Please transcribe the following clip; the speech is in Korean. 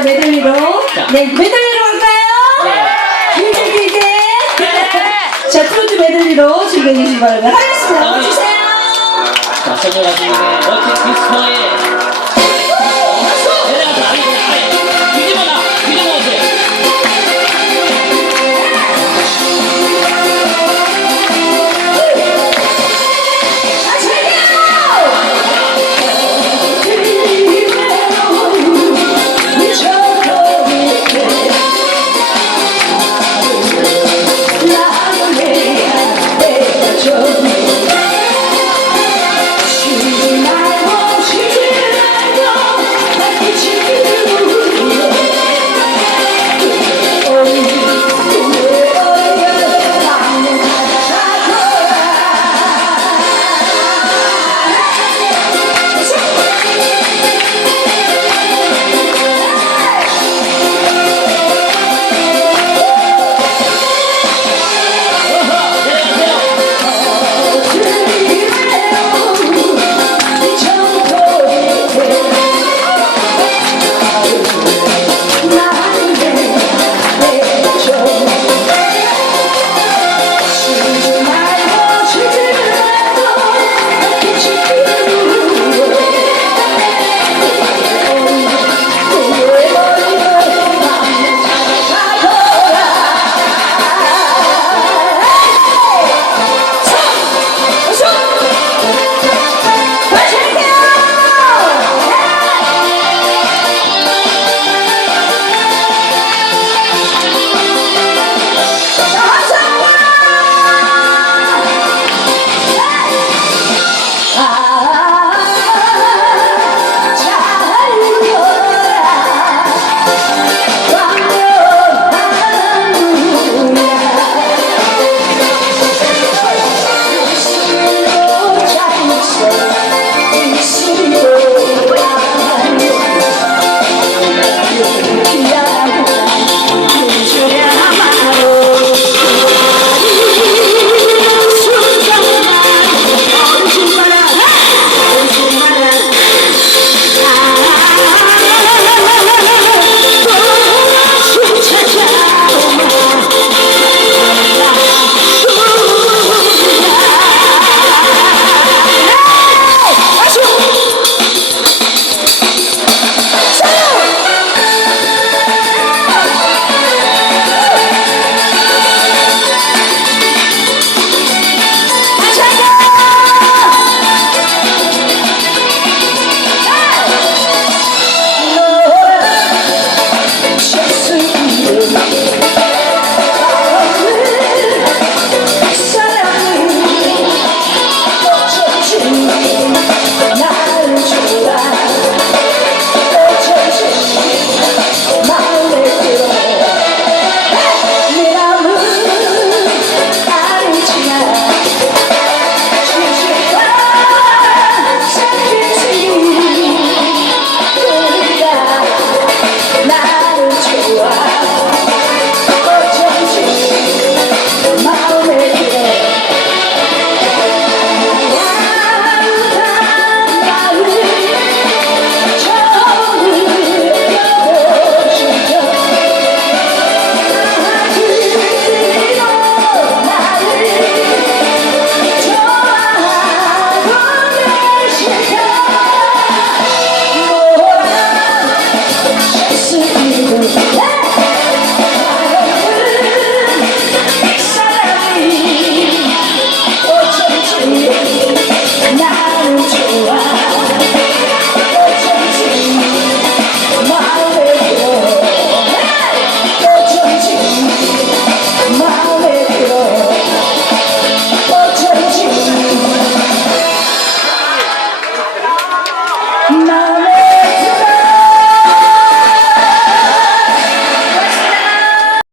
가겠습니다. 메달리로 자. 네, 메달리로 갈까요? 네. 길게 길게. 네. 자, 트로트 메달리로 준비해 주시기 바랍니다. 하겠습니다. 자, 우리- 주세요. 자, 선녀 가수님의 멋진 디스코에